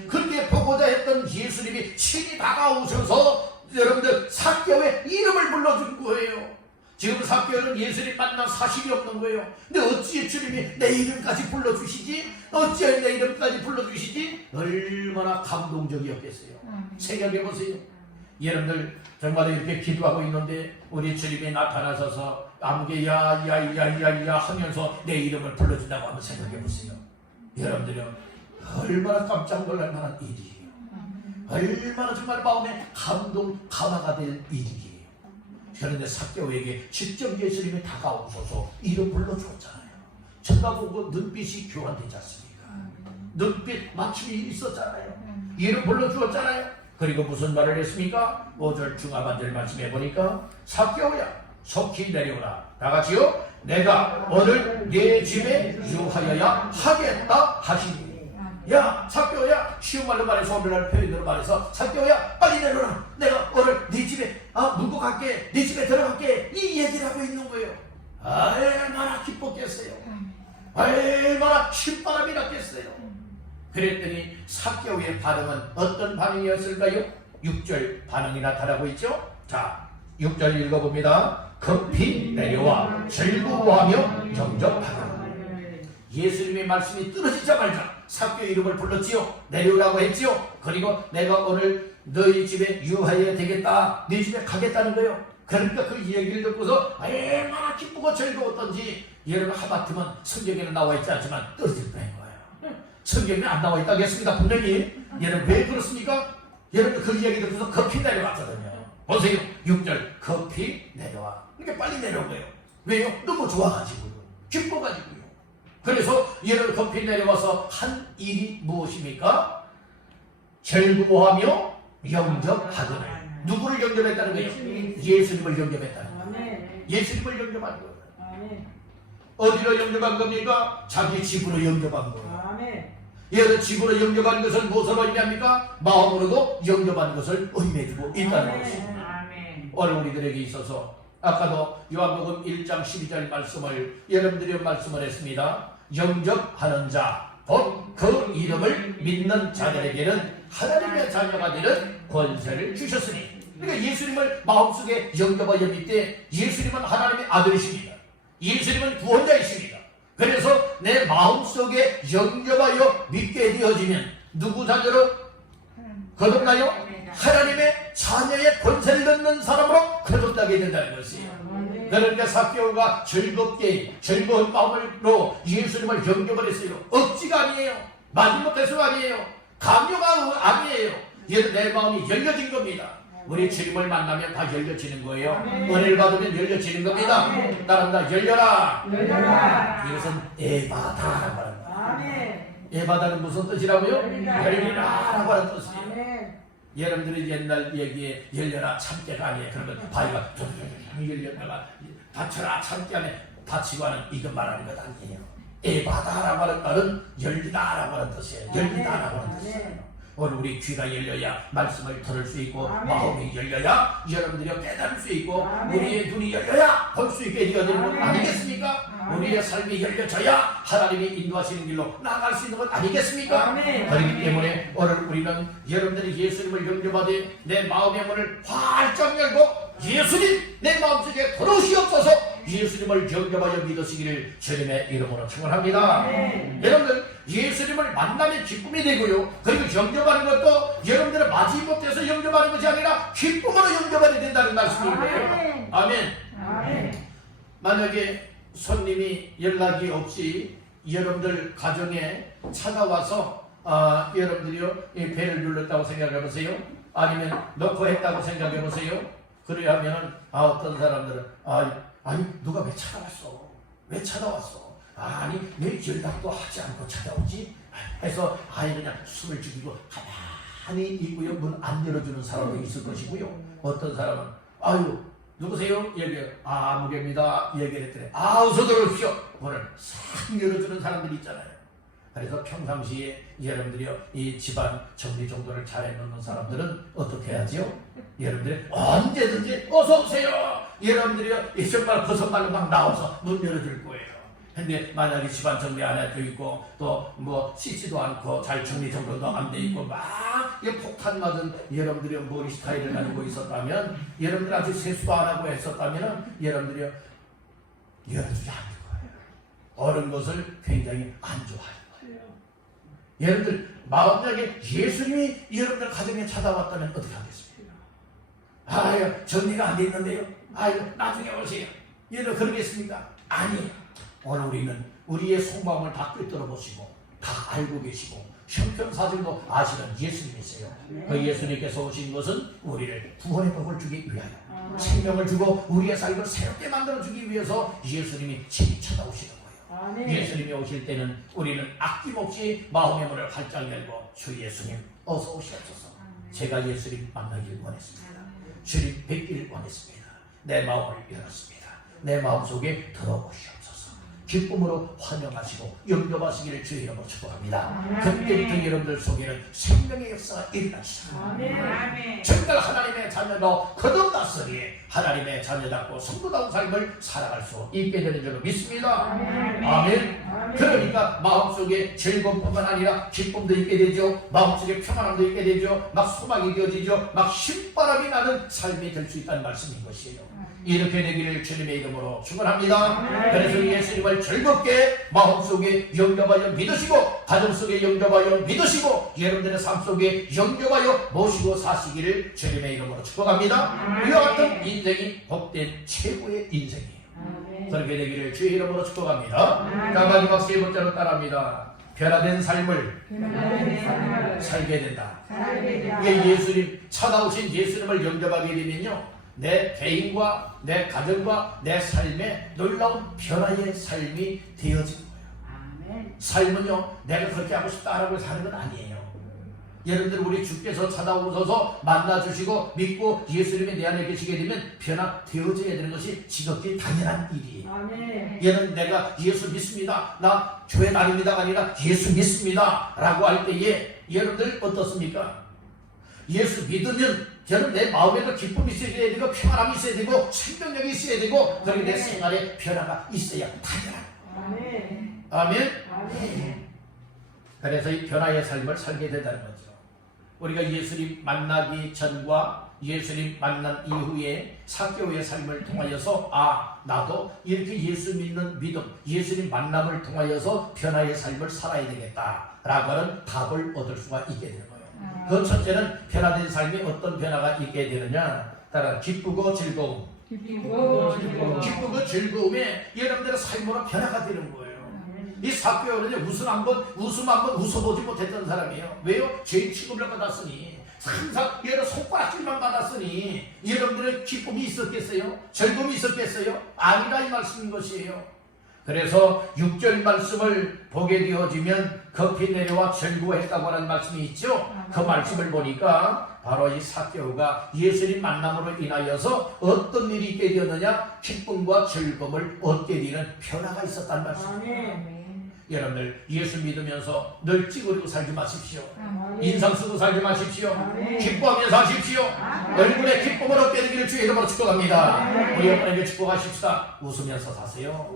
그렇게 보고자 했던 예수님이 친히 다가오셔서 여러분들 삭개오의 이름을 불러준 거예요. 지금 삭개오는 예수님 만난 사실이 없는 거예요. 근데 어찌 주님이 내 이름까지 불러주시지? 어찌 내 이름까지 불러주시지? 얼마나 감동적이었겠어요. 생각해보세요. 여러분들 정말 이렇게 기도하고 있는데 우리 주님이 나타나셔서 아무개 야야야야야 하면서 내 이름을 불러준다고 한번 생각해보세요. 여러분들은 얼마나 깜짝 놀랄 만한 일이에요. 얼마나 정말 마음에 감화가 될 일이에요. 그런데 삭개오에게 직접 예수님이 다가오셔서 이름 불러주었잖아요. 쳐다보고 눈빛이 교환되지 않습니까? 눈빛 맞춤이 있었잖아요. 이름 불러주었잖아요. 그리고 무슨 말을 했습니까? 5절 중하반절 말씀해 보니까 삭개오야 속히 내려오라. 다 같이요. 내가 오늘 네 집에 유하여야 하겠다 하시니. 야 삭개오야 쉬운 말로 말해서 오늘날 표현으로 말해서 삭개오야 빨리 내려라. 내가 오늘 네 집에 묵고 갈게. 네 집에 들어갈게. 이 얘기를 하고 있는 거예요. 얼마나 기뻤겠어요. 얼마나 신바람이 났겠어요. 그랬더니 삭개오의 반응은 어떤 반응이었을까요? 6절 반응이 나타나고 있죠. 자 6절 읽어봅니다. 급히 내려와 즐거워하며 영접하라. 예수님의 말씀이 떨어지자마자 삭개오 이름을 불렀지요. 내려오라고 했지요. 그리고 내가 오늘 너희 집에 유하여야 되겠다. 네 집에 가겠다는 거예요. 그러니까 그 얘기를 듣고서 얼마나 기쁘고 즐거웠던지 여러분 하마터면 성경에는 나와 있지 않지만 떨어질 뻔한 거예요. 성경에 안 나와 있다겠습니다. 분명히. 여러분 왜 그렇습니까? 여러분 그 얘기 듣고서 급히 내려왔거든요. 보세요. 6절 급히 내려와. 그러니까 빨리 내려온 거예요. 왜요? 너무 좋아가지고요. 기뻐가지고요. 그래서 여러분 급히 내려와서 한 일이 무엇입니까? 즐거워하며 영접하거늘. 누구를 영접했다는 거예요? 예수님을 영접했다는 거예요. 예수님을 영접한 거예요. 어디로 영접한 겁니까? 자기 집으로 영접한 거예요. 여러 집으로 영접한 것을 무엇으로 의미합니까? 마음으로도 영접한 것을 의미해주고 있다는 것입니다. 오늘 우리들에게 있어서 아까도 요한복음 1장 12절 말씀을 여러분들이 말씀을 했습니다. 영접하는 자, 곧 그 이름을 믿는 자들에게는 하나님의 자녀가 되는 권세를 주셨으니. 그러니까 예수님을 마음속에 영접하여 믿되 예수님은 하나님의 아들이십니다. 예수님은 구원자이십니다. 그래서 내 마음속에 영접하여 믿게 되어지면 누구 자녀로 거듭나요? 하나님의 자녀의 권세를 얻는 사람으로 거듭나게 된다는 것이에요. 그러니까 삭개오가 즐겁게 즐거운 마음으로 예수님을 영접을 했어요. 억지가 아니에요. 마지못해서가 아니에요. 강요가 아니에요. 내 마음이 열려진 겁니다. 우리 주님을 만나면 다 열려지는 거예요. 은혜를 받으면 열려지는 겁니다. 따라합니다. 열려라. 이것은 에바다라고 하는 거예요. 에바다는 무슨 뜻이라고요? 열리라라고 하는 뜻이에요. 여러분들이 옛날 얘기에 열려라 참깨가 아니에요. 그러면 바위가 열렸다가 닫혀라 참깨 안에 닫히고 하는 이거 말하는 것 아니에요. 에바다라고 하는 말은 열리다라고 하는 뜻이에요. 열리다라고 하는 뜻이에요. 오늘 우리 귀가 열려야 말씀을 들을 수 있고 마음이 열려야 여러분들이 깨달을 수 있고 우리의 눈이 열려야 볼 수 있게 되어지는 것 아니겠습니까? 우리의 삶이 열려져야 하나님이 인도하시는 길로 나아갈 수 있는 것 아니겠습니까? 그렇기 때문에 오늘 우리는 여러분들이 예수님을 영접하되 내 마음의 문을 활짝 열고 예수님 내 마음속에 들어오시옵소서. 예수님을 영접하여 믿으시기를 주님의 이름으로 축원합니다. 여러분들 예수님을 만나면 기쁨이 되고요. 그리고 영접하는 것도 여러분들은 마지못해서 영접하는 것이 아니라 기쁨으로 영접하게 된다는 말씀이에요. 아멘. 만약에 손님이 연락이 없이 여러분들 가정에 찾아와서 여러분들이요 배를 눌렀다고 생각해 보세요. 아니면 넣고 했다고 생각해 보세요. 그래야 하면은 어떤 사람들은 아니 누가 왜 찾아왔어? 왜 찾아왔어? 아니 왜 연락도 하지 않고 찾아오지? 해서 그냥 숨을 죽이고 가만히 있고요. 문 안 열어주는 사람도 있을 것이고요. 어떤 사람은 누구세요? 얘기해요. 무게입니다. 얘기를 했더니 어서 들어오십시오. 문을 싹 열어주는 사람들이 있잖아요. 그래서 평상시에 여러분들이요 이 집안 정리 정돈을 잘 해놓는 사람들은 어떻게 해야지요? 여러분들이 언제든지 어서 오세요. 여러분들이요 정말 버섯말로 막 나와서 문 열어줄 거예요. 근데 만약에 집안 정리 안 해져 있고 또 뭐 씻지도 않고 잘 정리 정돈도 안 돼 있고 막 폭탄 맞은 여러분들이 머리 스타일을 가지고 있었다면 여러분들 아직 세수도 안 하고 했었다면 여러분들이 열어주지 않을 거예요. 어른 것을 굉장히 안 좋아해요. 여러분들 마음속에 예수님이 여러분들 가정에 찾아왔다면 어떻게 하겠습니까? 정리가 안 돼 있는데요. 나중에 오세요. 여러분 그러겠습니까? 아니에요. 오늘 우리는 우리의 속마음을 다 꿰뚫어 보시고 다 알고 계시고 형편사정도 아시는 예수님이세요. 그 예수님께서 오신 것은 우리를 구원의 복을 주기 위하여 생명을 주고 우리의 삶을 새롭게 만들어주기 위해서 예수님이 친히 찾아오시는 거예요. 예수님이 오실 때는 우리는 아낌없이 마음의 문을 활짝 열고 주 예수님 어서 오시옵소서. 제가 예수님 만나길 원했습니다. 주님 뵙길 원했습니다. 내 마음을 열었습니다. 내 마음속에 들어오시옵소서. 기쁨으로 환영하시고 영접하시기를 주의 이름으로 축복합니다. 그때부터 여러분들 속에는 생명의 역사가 일어나시다. 정말 하나님의 자녀로 거듭났으니 하나님의 자녀답고 성도다운 삶을 살아갈 수 있게 되는 줄로 믿습니다. 아멘. 그러니까 마음속에 즐거움뿐만 아니라 기쁨도 있게 되죠. 마음속에 평안함도 있게 되죠. 막 소망이 되어지죠. 막 신바람이 나는 삶이 될 수 있다는 말씀인 것이에요. 이렇게 되기를 주님의 이름으로 축원합니다. 그래서 예수님을 즐겁게 마음속에 영접하여 믿으시고 가정 속에 영접하여 믿으시고 여러분들의 삶 속에 영접하여 모시고 사시기를 주님의 이름으로 축복합니다. 이와 같은 인생이 복된 최고의 인생이에요. 그렇게 되기를 주의 이름으로 축복합니다. 자, 마지막 세 번째로 따라합니다. 변화된 삶을 살게 된다. 이게 예수님, 찾아오신 예수님을 영접하게 되면요, 내 개인과 내 가정과 내 삶에 놀라운 변화의 삶이 되어진 거예요. 삶은요, 내가 그렇게 하고 싶다라고 사는 건 아니에요. 여러분들, 우리 주께서 찾아오셔서 만나주시고 믿고 예수님이 내 안에 계시게 되면 변화되어져야 되는 것이 지극히 당연한 일이에요. 얘는 내가 예수 믿습니다, 나 교회 다닙니다가 아니라 예수 믿습니다 라고 할 때에 여러분들 어떻습니까? 예수 믿으면 저는 내 마음에도 기쁨이 있어야 되고 평안함이 있어야 되고 생명력이 있어야 되고 그리고 내 생활에 변화가 있어야 당연한. 아멘. 그래서 이 변화의 삶을 살게 된다는 거죠. 우리가 예수님 만나기 전과 예수님 만난 이후에 사개오의 삶을 통하여서 나도 이렇게 예수 믿는 믿음, 예수님 만남을 통하여서 변화의 삶을 살아야 되겠다라고 하는 답을 얻을 수가 있게 되는 거예요. 그 첫째는 변화된 삶이 어떤 변화가 있게 되느냐, 따라 기쁘고 즐거움. 기쁘고 즐거움에 여러분들의 삶으로 변화가 되는 거예요. 이 사개오는요, 웃음 한번 웃어보지 못했던 사람이에요. 왜요? 죄인 취급을 받았으니, 항상 여러 손가락질만 받았으니 여러분들의 기쁨이 있었겠어요? 즐거움이 있었겠어요? 아니라 이 말씀인 것이에요. 그래서 6절 말씀을 보게 되어지면 급히 내려와 즐거워했다고 하는 말씀이 있죠. 그 말씀을 보니까 바로 이 사개오가 예수님 만남으로 인하여서 어떤 일이 있게 되었느냐, 기쁨과 즐거움을 얻게 되는 변화가 있었다는 말씀입니다. 여러분들, 예수 믿으면서 늘 찌그리고 살지 마십시오. 인상 쓰고 살지 마십시오. 기뻐하며 사십시오. 얼굴에 기쁨을 얻게 되기를 주의 이름으로 축복합니다. 우리 여러분에게 축복하십시다. 웃으면서 사세요.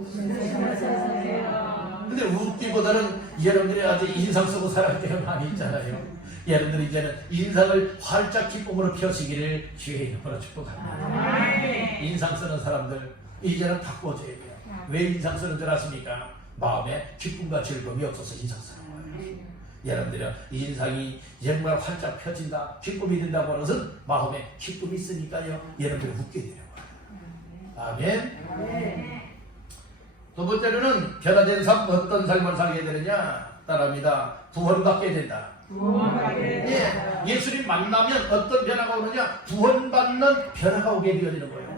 근데 웃기보다는 여러분들이 아주 인상 쓰고 살아갈 때가 많이 있잖아요. 여러분들 이제는 인상을 활짝 기쁨으로 펴시기를 주의 이름으로 축복합니다. 인상 쓰는 사람들 이제는 바꿔줘야 돼요. 왜 인상 쓰는 줄 아십니까? 마음에 기쁨과 즐거움이 없어서 인상 쓰는 거예요. 여러분들은 인상이 정말 활짝 펴진다, 기쁨이 된다고 하는 것은 마음에 기쁨이 있으니까요, 여러분들이 웃게 되는 거예요. 아멘. 두 번째로는 변화된 삶, 어떤 삶을 살게 되느냐, 따라합니다. 구원받게 된다. 예수님 만나면 어떤 변화가 오느냐, 구원받는 변화가 오게 되어지는 거예요.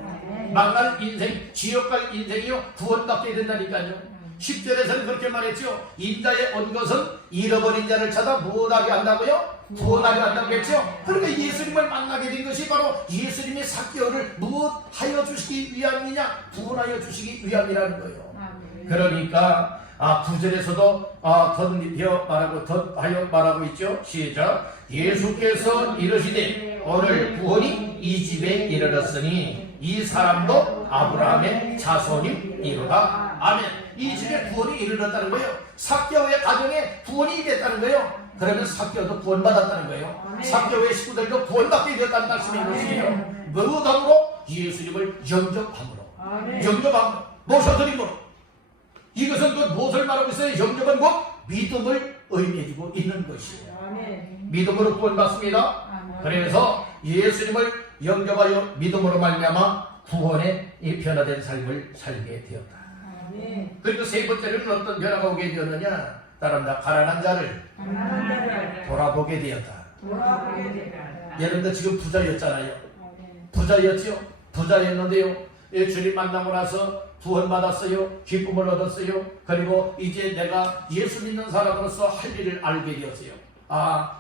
망할 인생, 지옥 갈 인생이요, 구원받게 된다니까요. 10절에서는 그렇게 말했죠. 인자에 온 것은 잃어버린 자를 찾아 무엇하게 한다고요? 구원하게 한다고 했죠. 그러니까 예수님을 만나게 된 것이 바로 예수님의 사개오를 무엇하여 주시기 위함이냐? 구원하여 주시기 위함이라는 거예요. 그러니까 9절에서도 덧하여 말하고 있죠. 시작. 예수께서 이르시되 오늘 구원이 이 집에 이르렀으니 이 사람도 아브라함의 자손이이로다. 아멘. 이 집에 구원이 이르렀다는 거예요. 사개오의 가정에 구원이 됐다는 거예요. 그러면 사개오도 구원받았다는 거예요. 사개오의 식구들도 구원받게 되었다는 말씀인 것이에요. 무엇으로? 예수님을 영접함으로, 모셔드림으로. 이것은 그 무엇을 말하고 있어요? 영접은 곧 믿음을 의미해주고 있는 것이에요. 믿음으로 구원받습니다. 그래서 예수님을 영접하여 믿음으로 말미암아 구원의 이 변화된 삶을 살게 되었다. 그리고 세 번째는 어떤 변화가 오게 되었느냐, 따라합니다. 가난한 자를 돌아보게 되었다. 여러분들 지금 부자였잖아요. 부자였죠? 부자였는데요, 주님 만나고 나서 구원받았어요. 기쁨을 얻었어요. 그리고 이제 내가 예수 믿는 사람으로서 할 일을 알게 되었어요.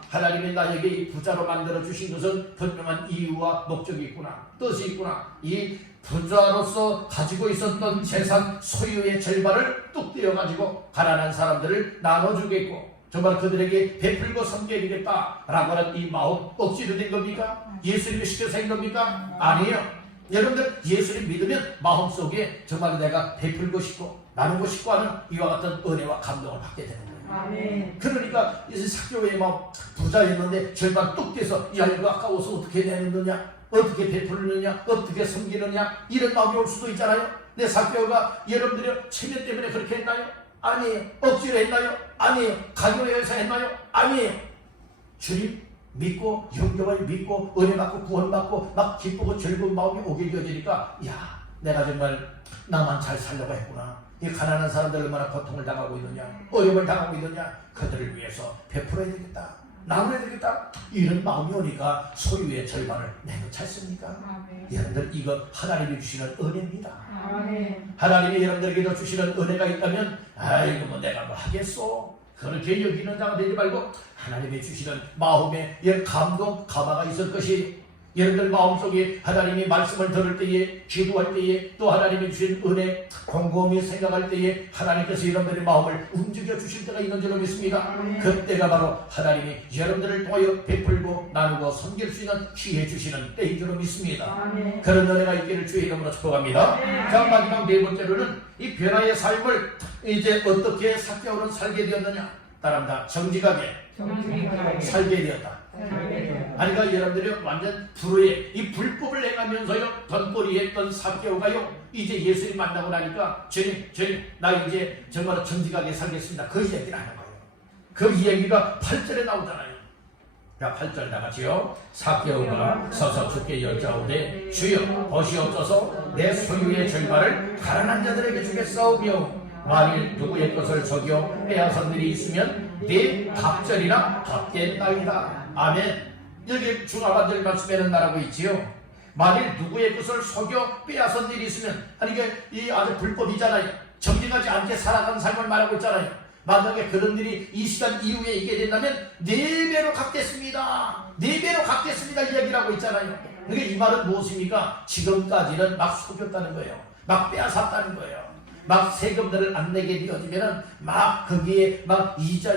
하나님이 나에게 이 부자로 만들어 주신 것은 분명한 이유와 목적이 있구나, 뜻이 있구나. 이 부자로서 가지고 있었던 재산 소유의 절반을 뚝 떼어가지고 가난한 사람들을 나눠주겠고 정말 그들에게 베풀고 섬겨야겠다라고 하는 이 마음 억지로 된 겁니까? 예수님이 시켜서 한 겁니까? 아니에요. 여러분들, 예수님 믿으면 마음속에 정말 내가 베풀고 싶고 나누고 싶고 하는 이와 같은 은혜와 감동을 받게 되는 거예요. 아멘. 그러니까 이 사교에 막 부자였는데 절반 뚝 떼서 야 이거 아까워서 어떻게 내느냐, 어떻게 베풀느냐, 어떻게 섬기느냐 이런 마음이 올 수도 있잖아요. 내 사교가 여러분들이 체면 때문에 그렇게 했나요? 아니에요. 억지로 했나요? 아니에요. 강요해서 했나요? 아니에요. 주님 믿고 영접을 믿고 은혜 받고 구원 받고 막 기쁘고 즐거운 마음이 오게 되어지니까 야 내가 정말 나만 잘 살려고 했구나. 이 가난한 사람들 얼마나 고통을 당하고 있느냐, 어려움을 당하고 있느냐, 그들을 위해서 베풀어야 되겠다, 나눠야 되겠다, 이런 마음이 오니까 소유의 절반을 내놓지 않습니까? 아멘. 여러분들 이거 하나님이 주시는 은혜입니다. 아멘. 하나님이 여러분들에게 주시는 은혜가 있다면 아이고 뭐 내가 뭐 하겠소, 그렇게 여기는 자가 되지 말고 하나님이 주시는 마음에 감동, 감화가 있을 것이, 여러분들 마음속에 하나님이 말씀을 들을 때에, 기도할 때에, 또 하나님이 주신 은혜 곰곰이 생각할 때에 하나님께서 여러분들의 마음을 움직여 주실 때가 있는 줄로 믿습니다. 그때가 바로 하나님이 여러분들을 통하여 베풀고 나누고 섬길 수 있는 기회 주시는 때인 줄로 믿습니다. 그런 은혜가 있기를 주의 이름으로 축복합니다. 자, 마지막 네 번째로는 이 변화의 삶을 이제 어떻게 사개월은 살게 되었느냐, 따라합니다. 정직하게 살게 되었다. 그러니까 여러분들이 완전 불의에 이 불법을 행하면서요 던거리에 했던 사개오가요 이제 예수님 만나고 나니까 주님 나 이제 정말 정직하게 살겠습니다, 그 얘기를 하는 거예요. 그 이야기가 8절에 나오잖아요. 자, 8절 나가지요. 사개오가 서서 주께 여짜오되 주여 보시옵소서 내 소유의 절반을 가난한 자들에게 주겠사오며 만일 누구의 것을 속여 빼앗은 일이 있으면 네 갑절이나 갚겠나이다. 아멘. 여기 중하반절 말씀에는 말하고 있지요. 만일 누구의 것을 속여 빼앗은 일이 있으면, 아니 이게 아주 불법이잖아요. 정직하지 않게 살아가는 삶을 말하고 있잖아요. 만약에 그런 일이 이 시간 이후에 있게 된다면 4배로 갚겠습니다. 4배로 갚겠습니다 이야기를 하고 있잖아요. 그러니까 이 말은 무엇입니까? 지금까지는 막 속였다는 거예요. 막 빼앗았다는 거예요. 막 세금들을 안 내게 되어지면은 막 거기에 막 이자에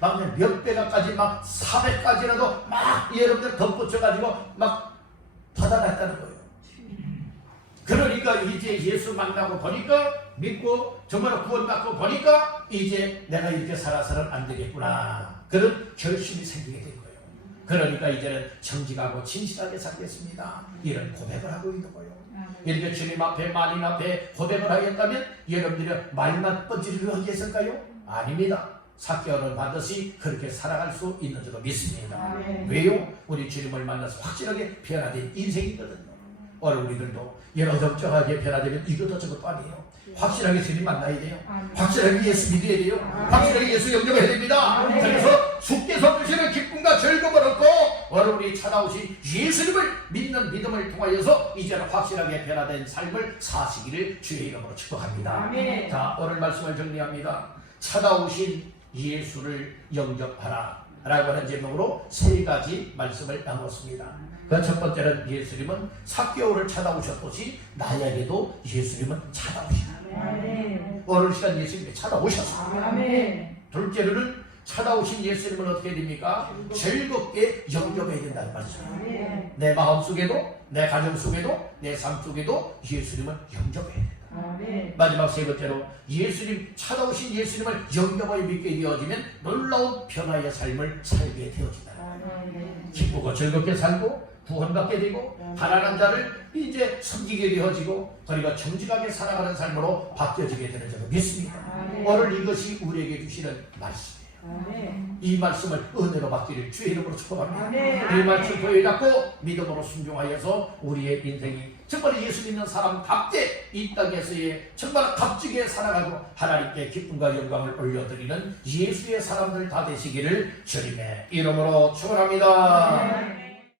막 몇 배가까지 막 400까지라도 막 여러분들 덧붙여가지고 막 받아냈다는 거예요. 그러니까 이제 예수 만나고 보니까 믿고 정말 구원받고 보니까 이제 내가 이렇게 살아서는 안 되겠구나, 그런 결심이 생기게 된 거예요. 그러니까 이제는 정직하고 진실하게 살겠습니다, 이런 고백을 하고 있는 거예요. 이렇게 주님 앞에 만인 앞에 고백을 하겠다면 여러분들이 말만 뻔질을 하겠을까요? 아닙니다. 사개월은 반드시 그렇게 살아갈 수 있는 줄로 믿습니다. 왜요? 우리 주님을 만나서 확실하게 변화된 인생이거든요. 오늘 우리들도 여러적하게 변화되면 이것도 저것도 아니에요. 확실하게 주님 만나야 돼요. 확실하게 예수 믿어야 돼요. 확실하게 예수 영접해야 됩니다. 그래서 주께서 주시는 기쁨과 즐거움을 얻고 오늘 우리 찾아오신 예수님을 믿는 믿음을 통하여서 이제는 확실하게 변화된 삶을 사시기를 주의 이름으로 축복합니다. 자, 오늘 말씀을 정리합니다. 찾아오신 예수를 영접하라 라고 하는 제목으로 3가지 말씀을 나눴습니다. 그 첫 번째는 예수님은 사개오를 찾아오셨듯이 나에게도 예수님은 찾아오시다. 오늘 시간 예수님이 찾아오셨습니다. 둘째로는 찾아오신 예수님은 어떻게 됩니까? 즐겁게 영접해야 된다는 말이죠. 내 마음속에도, 내 가정 속에도, 내 삶 속에도 예수님을 영접해야 된다. 마지막 세 번째로 예수님, 찾아오신 예수님을 영접하여 믿게 되어지면 놀라운 변화의 삶을 살게 되어진다. 기쁘고 즐겁게 살고 구원받게 되고 가난한 자를 이제 섬기게 되어지고 그리고 정직하게 살아가는 삶으로 바뀌어지게 되는 줄로 믿습니다. 오늘 이것이 우리에게 주시는 말씀이에요. 이 말씀을 은혜로 받기를 주의 이름으로 축복합니다. 이 말씀 교회 잡고 믿음으로 순종하여서 우리의 인생이 정말 예수 믿는 사람답게 이 땅에서의 정말 값지게 살아가고 하나님께 기쁨과 영광을 올려드리는 예수의 사람들 다 되시기를 주님의 이름으로 축원합니다.